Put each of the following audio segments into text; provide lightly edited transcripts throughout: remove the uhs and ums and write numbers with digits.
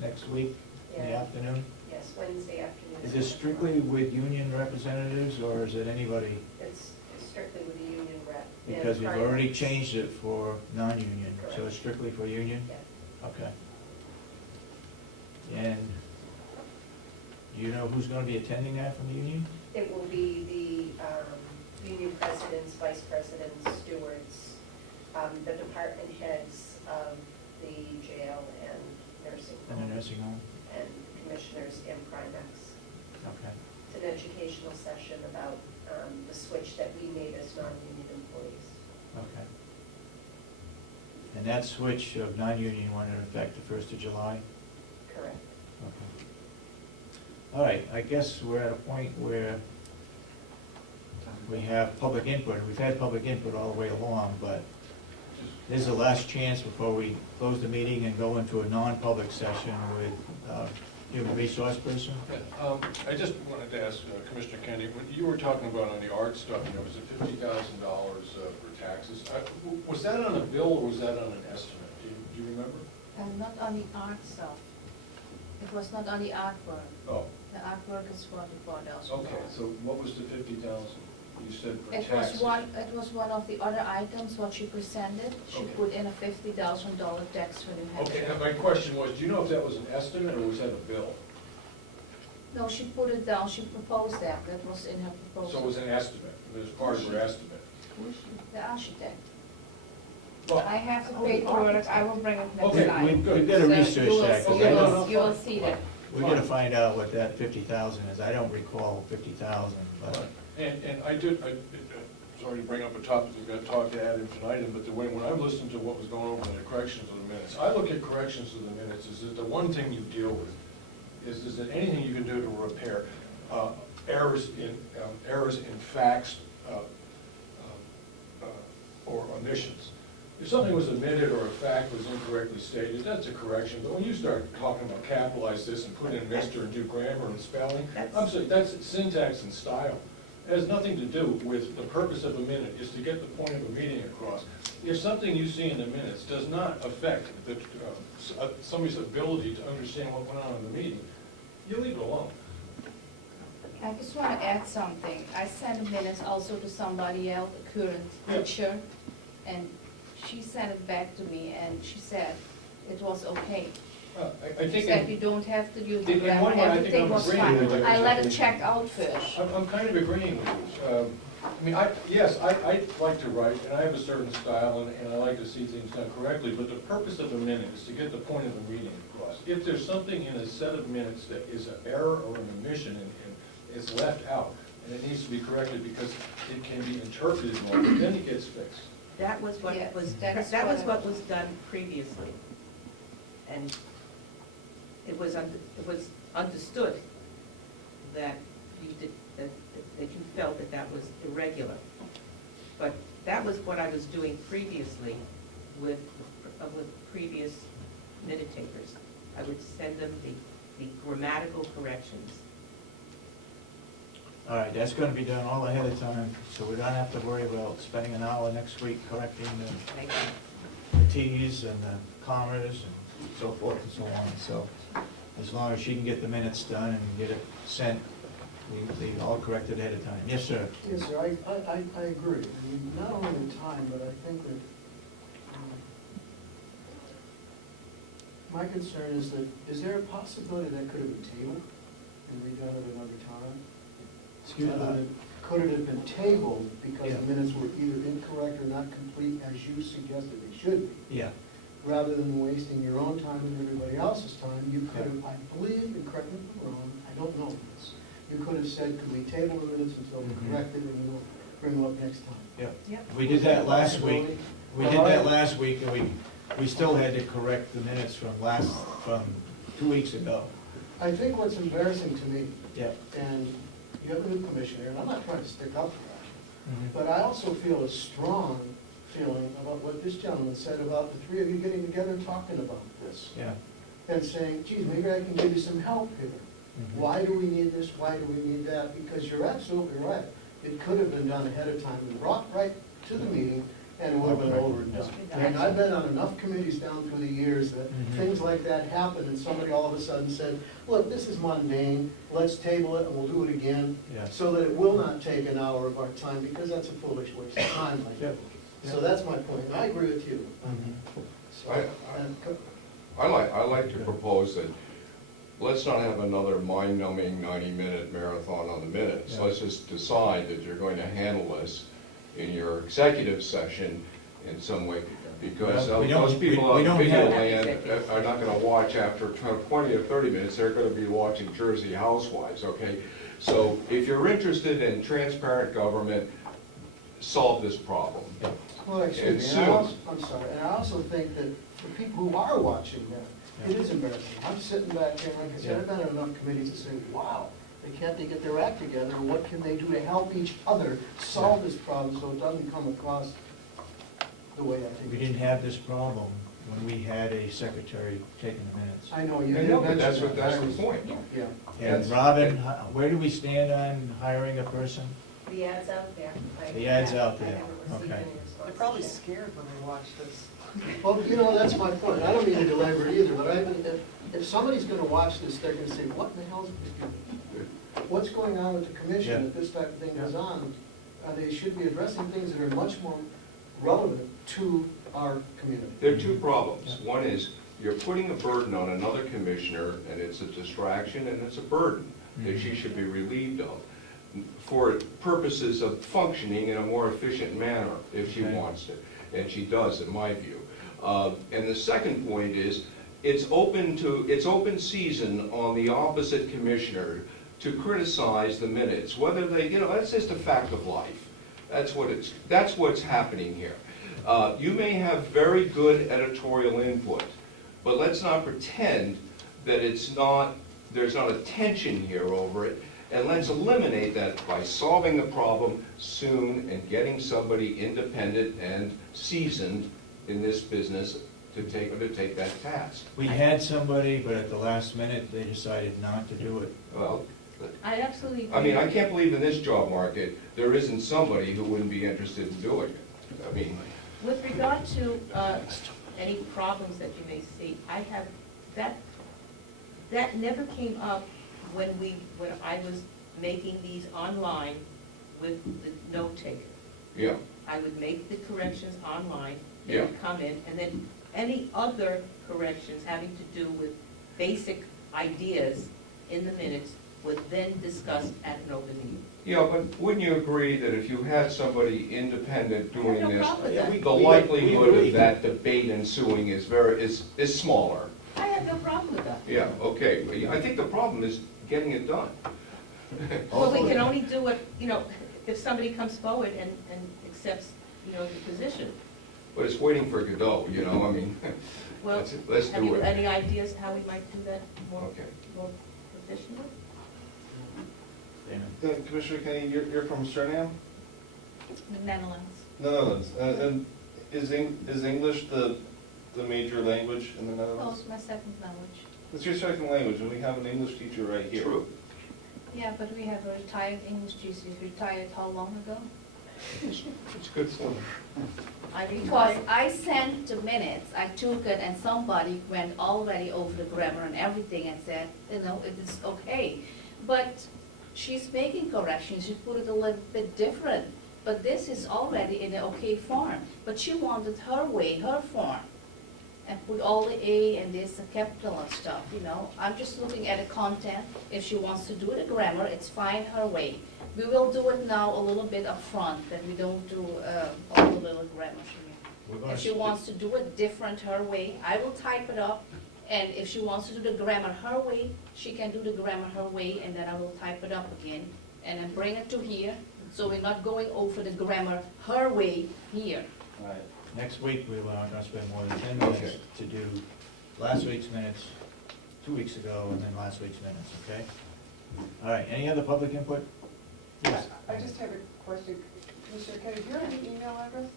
next week in the Yeah. afternoon? Yes, Wednesday afternoon. Is this strictly with union representatives, or is it anybody? It's strictly with the union rep. and Because we've already primaries. changed it for non-union, so Correct. it's strictly for union? Yeah. Okay. And do you know who's gonna be attending that from the union? It will be the union presidents, vice presidents, stewards, the department heads of the jail and nursing In the home, nursing home? and commissioners and primax. Okay. It's an educational session about the switch that we made as non-union employees. Okay. And that switch of non-union went into effect the 1st of July? Correct. Okay. All right, I guess we're at a point where we have public input. We've had public input all the way along, but this is the last chance before we close the meeting and go into a non-public session with human resource person. Yeah, I just wanted to ask Commissioner Kennedy, when you were talking about on the art stuff, you know, was it $50,000 for taxes? Was that on a bill or was that on an estimate? Do you remember? Not on the art stuff. It was not on the artwork. Oh, The artwork is $44,000. okay, so what was the 50,000 you said for It taxes? was one of the other items what she presented. She Okay. put in a $50,000 tax for New Okay, Hampshire. and my question was, do you know if that was an estimate or was that a bill? No, she put it down, she proposed that, that was in her proposal. So it was an estimate, it was part of her estimate. Who is she? The architect. Well, I have the paperwork, I will bring it next Okay, time. We've got a So research you will- that, 'cause you I will- don't, You will see that. we're gonna find out what that 50,000 is. I don't recall 50,000, but, And I sorry to bring up a topic we've got to talk to ad infinitum, but when I listened to what was going on in the corrections of the minutes, I look at corrections of the minutes is that the one thing you deal with is that anything you can do to repair errors in facts or omissions. If something was omitted or a fact was incorrectly stated, that's a correction, but when you start talking about capitalize this and put in Mr. and do grammar and spelling, I'm sorry, that's syntax and style. It has nothing to do with the purpose of a minute, is to get the point of a meeting across. If something you see in the minutes does not affect somebody's ability to understand what went on in the meeting, you leave it alone. I just want to add something. I sent the minutes also to somebody else, a current Yeah. teacher, and she sent it back to me, and she said it was okay. I She think, said you don't have to use the in grammar, one way, I think everything I'm was agreeing fine. with you. I let it check out first. I'm kind of agreeing with you. I mean, I like to write, and I have a certain style, and I like to see things done correctly, but the purpose of a minute is to get the point of the meeting across. If there's something in a set of minutes that is an error or an omission and it's left out, and it needs to be corrected because it can be interpreted wrong, then it gets fixed. That was what Yes, was, that is that was what I- what was done previously. And it was understood that you did, that you felt that that was irregular. But that was what I was doing previously with previous minute takers. I would send them the grammatical corrections. all right, that's gonna be done all ahead of time, so we don't have to worry about spending an hour next week correcting Thank you. the Ts and the commas and so forth and so on. So as long as she can get the minutes done and get it sent, we all corrected ahead of time. Yes, sir. Yes, sir, I agree. I mean, not only the time, but I think that, my concern is that, is there a possibility that could have been tabled and redone at another time? Excuse Rather me? than- Could it have been tabled because Yeah. the minutes were either incorrect or not complete as you suggested they should be? Yeah, Rather than wasting your own time and everybody else's time, you could have, I believe, and correct me if I'm wrong, I don't know this, you could have said, could we table the minutes until Mhm. corrected and we'll bring them up next time? yeah. Yep. We did that last week. Possibility? We did that last week, and we still had to correct the minutes from 2 weeks ago. I think what's embarrassing to me, Yeah. and you have a new commissioner, and I'm not trying to stick up for that, Mhm. but I also feel a strong feeling about what this gentleman said about the three of you getting together and talking about this, Yeah. and saying, geez, maybe I can give you some help here. Mhm. Why do we need this, why do we need that? Because you're absolutely right. It could have been done ahead of time and brought right to the meeting, and it would have been Okay. over and done. And I've been on enough committees down through the years that Mhm. things like that happen, and somebody all of a sudden said, look, this is mundane, let's table it and we'll do it again, Yeah. so that it will not take an hour of our time, because that's a foolish waste of time, I Yep. think. So that's my point, and I agree with you. Mhm. So, and I like to propose that, let's not have another mind-numbing 90-minute marathon on the minutes. Yeah. Let's just decide that you're going to handle this in your executive session in some way, because Well, we don't- most people we on don't video have- land are not gonna watch after 20 or 30 minutes, they're gonna be watching Jersey Housewives, okay? So if you're interested in transparent government, solve this problem. Well, excuse me, and I also, I'm sorry, and I also think that for people who are watching that, it is embarrassing. I'm sitting back here, like I said, I've been on enough committees to say, wow, they get their act together, and what can they do to help each other solve this problem so it doesn't come across the way I think. We it didn't should. have this problem when we had a secretary taking the minutes. I know, you I did know, but mention that's that. the point. Yeah. And Robin, where do we stand on hiring a person? The ad's out there. The ad's out I there. haven't received Okay. any response. They're probably scared when they watch this. Well, you know, that's my point. I don't mean to belabor it either, but I mean, if somebody's gonna watch this, they're gonna say, what in the hell's, what's going on with the commission Yeah. if this type of thing goes on? They should be addressing things that are much more relevant to our community. There are two problems. One is, you're putting a burden on another commissioner, and it's a distraction and it's a burden that she should be relieved of for purposes of functioning in a more efficient manner if she Okay. wants to, and she does, in my view. And the second point is, it's open season on the opposite commissioner to criticize the minutes, whether they, that's just a fact of life. That's what's happening here. You may have very good editorial input, but let's not pretend that there's not a tension here over it, and let's eliminate that by solving the problem soon and getting somebody independent and seasoned in this business to take that task. We had somebody, but at the last minute, they decided not to do it. Well, I absolutely agree. I mean, I can't believe in this job market, there isn't somebody who wouldn't be interested in doing it. I mean, With regard to any problems that you may see, I have, that never came up when I was making these online with the note taker. yeah, I would make the corrections online, they Yeah. would come in, and then any other corrections having to do with basic ideas in the minutes would then discuss at an open meeting. yeah, but wouldn't you agree that if you had somebody independent doing I have no this, problem with that. the We likelihood agree. of that debate ensuing is smaller? I have no problem with that. Yeah, okay, I think the problem is getting it done. Well, we can only do it, if somebody comes forward and accepts, the position. But it's waiting for Godot, I mean, Well, let's have do you it. any ideas how we might do that more Okay. efficiently? Dana? Commissioner Kenny, you're from Suriname? The Netherlands. Netherlands. And is English the major language in the Well, Netherlands? it's my second language. It's your second language, and we have an English teacher right here. True. Yeah, but we have a retired English teacher. He retired how long ago? It's good for them. Because I sent the minutes, I took it, and somebody went already over the grammar and everything and said, it is okay. But she's making corrections, she put it a little bit different. But this is already in the okay form. But she wanted her way, her form. And put all the A and this, the capital and stuff, I'm just looking at the content. If she wants to do the grammar, it's fine her way. We will do it now a little bit up front, that we don't do all the little grammar. We're gonna If she wants to do it different her way, I will type it up. And if she wants to do the grammar her way, she can do the grammar her way, and then I will type it up again. And then bring it to here, so we're not going over the grammar her way here. All right. Next week, we are gonna spend more than 10 minutes Okay. to do last week's minutes, 2 weeks ago, and then last week's minutes, okay? All right, any other public input? Yes. I just have a question. Commissioner Kenny, do you have an email address?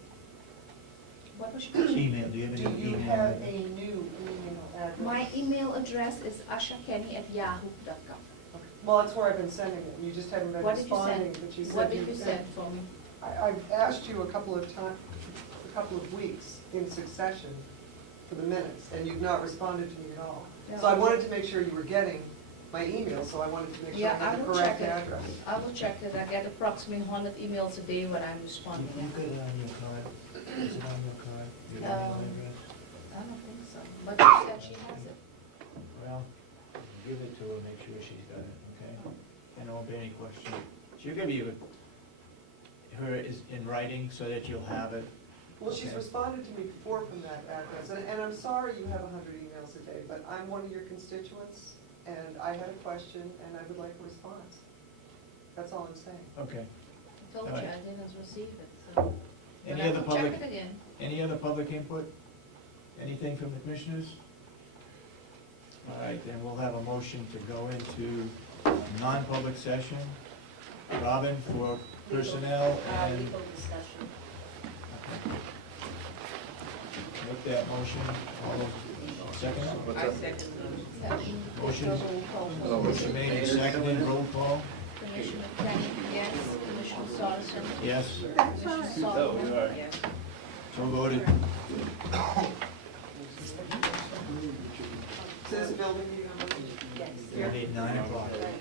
What was your Email, do you have Do any you email? have a new email address? My email address is ashakenny@yahoo.com. Okay. Well, that's where I've been sending it, and you just haven't been What did you responding, send? but you said What you did you sent. send for me? I've asked you a couple of times, couple of weeks in succession for the minutes, and you've not responded to me at all. So I wanted to make sure you were getting my email, so I wanted to make sure I Yeah, I had the will correct check it. address. I will check it. I get approximately 100 emails a day when I'm responding. You got it on your card? Is it on your card? Your email address? I don't think so, but she said she has it. Well, give it to her, make sure she's got it, okay? And there won't be any question. She'll give you her is in writing so that you'll have it. Well, she's Okay. responded to me before from that address, and I'm sorry you have 100 emails a day, but I'm one of your constituents, and I had a question, and I would like a response. That's all I'm saying. Okay. I told you, All right. I didn't receive it, so. Any But I other will public, check it again. any other public input? Anything from the commissioners? All right, then we'll have a motion to go into non-public session. Robin, for personnel and Legal discussion. make that motion. All those, second? I second Motion, motion made and seconded, roll call. Commissioner Kenny, yes. Commissioner Sorensen? Yes, Commissioner Solomon? those, yes. so voted. Is this building meeting on Monday? Yes. We need 9 o'clock. Right.